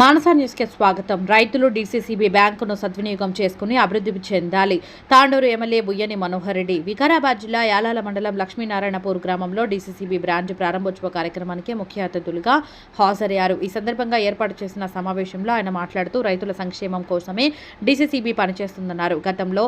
మానసా న్యూస్కి స్వాగతం. రైతులు డీసీసీబీ బ్యాంకును సద్వినియోగం చేసుకుని అభివృద్ధి చెందాలి. తాండూరు ఎమ్మెల్యే బుయ్యని మనోహర్ రెడ్డి. వికారాబాద్ జిల్లా యాలాల మండలం లక్ష్మీనారాయణపూర్ గ్రామంలో డీసీసీబీ బ్రాంచ్ ప్రారంభోత్సవ కార్యక్రమానికి ముఖ్య అతిథులుగా హాజరయ్యారు. ఈ సందర్భంగా ఏర్పాటు చేసిన సమావేశంలో ఆయన మాట్లాడుతూ రైతుల సంక్షేమం కోసమే డీసీసీబీ పనిచేస్తుందన్నారు. గతంలో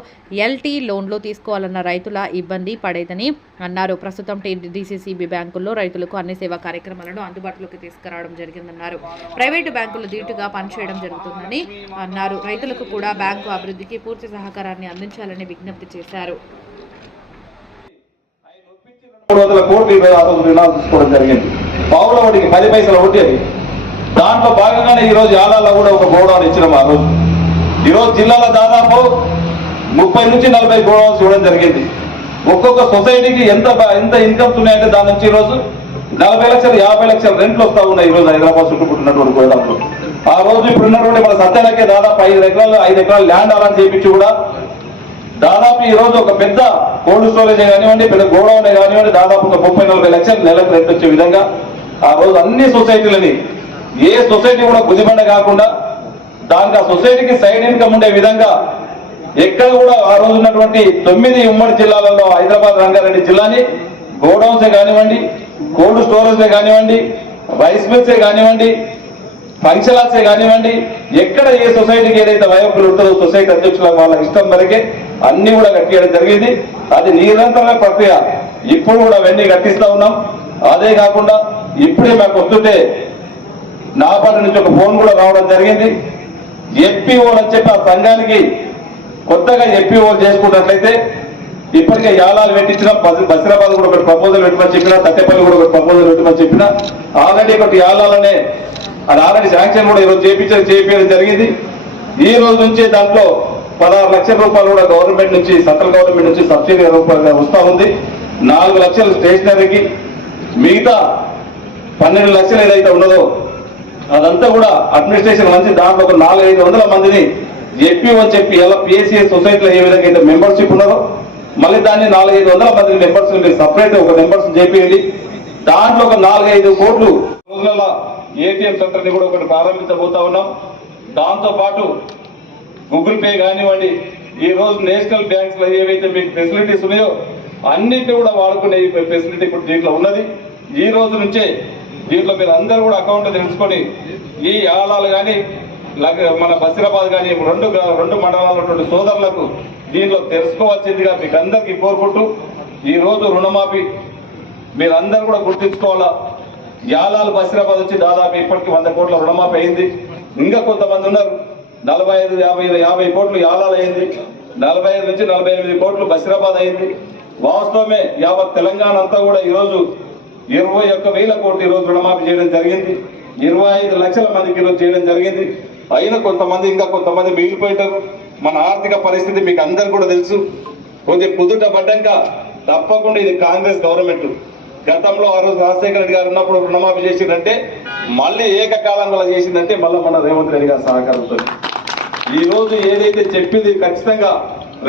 ఎల్టీ లోన్లు తీసుకోవాలన్న రైతుల ఇబ్బంది పడేదని అన్నారు. ప్రస్తుతం డీసీసీబీ బ్యాంకుల్లో రైతులకు అన్ని సేవా కార్యక్రమాలను అందుబాటులోకి తీసుకురావడం జరిగిందన్నారు. ప్రైవేటు బ్యాంకులు ధీటుగా పనిచేయడం జరుగుతుందని అన్నారు. రైతులకు కూడా బ్యాంకు అభివృద్ధికి పూర్తి సహకారాన్ని అందించాలని విజ్ఞప్తి చేశారు. మూడు వందల కోట్లు రుణాలు తీసుకోవడం జరిగింది. పావుల పది పైసలు వడ్డీ అది. దాంట్లో భాగంగానే ఈ రోజు యాదాల్లో కూడా ఒక గోడౌన్ ఇచ్చినాం ఆ రోజు. ఈరోజు జిల్లాలో దాదాపు ముప్పై నుంచి నలభై గోడౌన్స్ ఇవ్వడం జరిగింది. ఒక్కొక్క సొసైటీకి ఎంత ఎంత ఇన్కమ్స్ ఉన్నాయంటే దాని నుంచి ఈ రోజు నలభై లక్షలు యాభై లక్షలు రెంట్లు వస్తా ఉన్నాయి ఈరోజు హైదరాబాద్ చుట్టుముట్టున్నటువంటి గోదాంలో ఆ రోజు ఇప్పుడున్నటువంటి మన సత్యాలకే దాదాపు ఐదు ఎకరాలు ఐదు ఎకరాలు ల్యాండ్ అలా చేయించి కూడా దాదాపు ఈ రోజు ఒక పెద్ద కోల్డ్ స్టోరేజ్ కానివ్వండి పెద్ద గోడౌన్ కానివ్వండి దాదాపు ఒక ముప్పై నలభై లక్షలు నెలకు రెంట్ వచ్చే విధంగా ఆ రోజు అన్ని సొసైటీలని ఏ సొసైటీ కూడా గుదిబండ కాకుండా దానికి ఆ సొసైటీకి సైడ్ ఇన్కమ్ ఉండే విధంగా ఎక్కడ కూడా ఆ రోజు ఉన్నటువంటి తొమ్మిది ఉమ్మడి జిల్లాలలో హైదరాబాద్ రంగారెడ్డి జిల్లాని గోడౌన్స్ కానివ్వండి కోల్డ్ స్టోరేజే కానివ్వండి రైస్ మిల్సే కానివ్వండి ఫంక్షన్ హాల్సే కానివ్వండి ఎక్కడ ఏ సొసైటీకి ఏదైతే వయోకులు ఉంటుందో సొసైటీ అధ్యక్షుల వాళ్ళ ఇష్టం వరకే అన్ని కూడా కట్టియడం జరిగింది. అది నిరంతరమైన ప్రక్రియ. ఇప్పుడు కూడా అవన్నీ కట్టిస్తా ఉన్నాం. అదే కాకుండా ఇప్పుడే మాకు వస్తుంటే నాపాటి నుంచి ఒక ఫోన్ కూడా రావడం జరిగింది. ఎఫ్పిఓలు అని చెప్పి ఆ సంఘానికి కొత్తగా ఎఫ్పిఓ చేసుకున్నట్లయితే ఇప్పటికే యాలాలు పెట్టించిన బసిరాబాద్ కూడా ఒకటి ప్రపోజల్ పెట్టమని చెప్పిన తట్టెపల్లి కూడా ఒకటి ప్రపోజల్ పెట్టమని చెప్పిన ఆల్రెడీ ఒకటి యాలాలనే అది ఆల్రెడీ శాంక్షన్ కూడా ఈరోజు చేయించడం చేయించడం జరిగింది. ఈ రోజు నుంచి దాంట్లో పదహారు లక్షల రూపాయలు కూడా గవర్నమెంట్ నుంచి సెంట్రల్ గవర్నమెంట్ నుంచి సబ్సిడీ రూపాయలు వస్తూ ఉంది. నాలుగు లక్షలు స్టేషనరీకి మిగతా పన్నెండు లక్షలు ఏదైతే ఉన్నదో అదంతా కూడా అడ్మినిస్ట్రేషన్ మంచి దాంట్లో ఒక నాలుగైదు వందల మందిని ఎప్పి అని చెప్పి ఎలా పిఎస్సిఎస్ సొసైటీలో ఏ విధంగా అయితే మెంబర్షిప్ ఉన్నారో మళ్ళీ దాన్ని నాలుగైదు వందల మంది మెంబర్స్ మీరు సపరేట్ ఒక మెంబర్స్ చేపియండి. దాంట్లో ఒక నాలుగైదు కోట్లు రోజుల ఏటీఎం సెంటర్ని కూడా ఒకటి ప్రారంభించబోతా ఉన్నాం. దాంతో పాటు గూగుల్ పే కానివ్వండి ఈ రోజు నేషనల్ బ్యాంక్స్లో ఏవైతే మీకు ఫెసిలిటీస్ ఉన్నాయో అన్నిటిని కూడా వాడుకునే ఫెసిలిటీ ఇప్పుడు దీంట్లో ఉన్నది. ఈ రోజు నుంచే దీంట్లో మీరు అందరూ కూడా అకౌంట్ తెలుసుకొని ఈ ఆలాలు కానీ మన బసిరాబాద్ కానీ రెండు రెండు మండలాలు సోదరులకు దీనిలో తెలుసుకోవాల్సిందిగా మీకు అందరికీ కోరుకుంటూ ఈరోజు రుణమాఫీ మీరందరూ కూడా గుర్తించుకోవాలా? యాలాలు బసిరాబాద్ వచ్చి దాదాపు ఇప్పటికి వంద కోట్ల రుణమాఫీ అయింది. ఇంకా కొంతమంది ఉన్నారు. నలభై ఐదు యాభై యాభై కోట్లు యాలాలు అయింది. నలభై ఐదు నుంచి నలభై ఎనిమిది కోట్లు బసిరాబాద్ అయింది. వాస్తవమే యావత్ తెలంగాణ అంతా కూడా ఈరోజు ఇరవై ఒక్క వేల కోట్లు ఈరోజు రుణమాఫీ చేయడం జరిగింది. ఇరవై ఐదు లక్షల మందికి ఈరోజు చేయడం జరిగింది. అయినా కొంతమంది ఇంకా కొంతమంది మిగిలిపోయింటారు మన ఆర్థిక పరిస్థితి మీకు అందరు కూడా తెలుసు. కొద్దిగా కుదుట పడ్డాక తప్పకుండా ఇది కాంగ్రెస్ గవర్నమెంట్. గతంలో ఆ రోజు రాజశేఖర రెడ్డి గారు ఉన్నప్పుడు రుణమాఫీ చేసిందంటే మళ్ళీ ఏకకాలంలో చేసిందంటే మళ్ళీ మన రేవంత్ రెడ్డి గారి సహకారంతో. ఈ రోజు ఏదైతే చెప్పింది ఖచ్చితంగా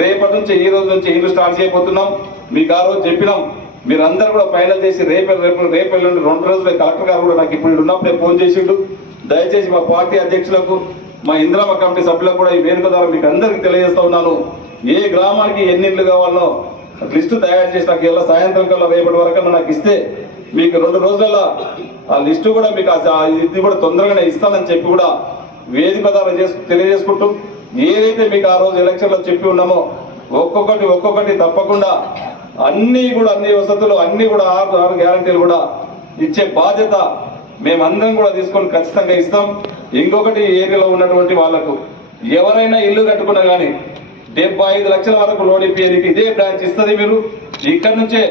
రేపటి నుంచి ఈ రోజు నుంచి ఇల్లు స్టార్ట్ చేయబోతున్నాం. మీకు ఆ రోజు చెప్పినాం. మీరందరూ కూడా ఫైనల్ చేసి రేపు రేపు రేపు రెండు రోజులు కలెక్టర్ గారు కూడా నాకు ఇప్పుడు ఉన్నప్పుడే ఫోన్ చేసిండు. దయచేసి మా పార్టీ అధ్యక్షులకు మా ఇంద్రామ కమిటీ సభ్యులకు కూడా ఈ వేదిక ద్వారా మీకు అందరికీ తెలియజేస్తా ఉన్నాను. ఏ గ్రామానికి ఎన్ని ఇళ్ళు కావాలనో లిస్టు తయారు చేసి నాకు ఇలా సాయంత్రం కల్లా రేపటి వరకు నాకు ఇస్తే మీకు రెండు రోజులలో ఆ లిస్టు కూడా మీకు ఆ- ఇది కూడా తొందరగానే ఇస్తానని చెప్పి కూడా వేదిక ద్వారా చేసు తెలియజేసుకుంటూ ఏదైతే మీకు ఆ రోజు ఎలక్షన్లో చెప్పి ఉన్నామో ఒక్కొక్కటి ఒక్కొక్కటి తప్పకుండా అన్ని కూడా అన్ని వసతులు అన్ని కూడా ఆరు ఆరు గ్యారంటీలు కూడా ఇచ్చే బాధ్యత మేమందరం కూడా తీసుకొని ఖచ్చితంగా ఇస్తాం. ఇంకొకటి ఏరియాలో ఉన్నటువంటి వాళ్ళకు ఎవరైనా ఇల్లు కట్టుకున్నా కానీ డెబ్బై ఐదు లక్షల వరకు లోన్ ఇప్పేయడానికి ఇదే బ్రాంచ్ ఇస్తుంది మీరు. ఇక్కడ నుంచే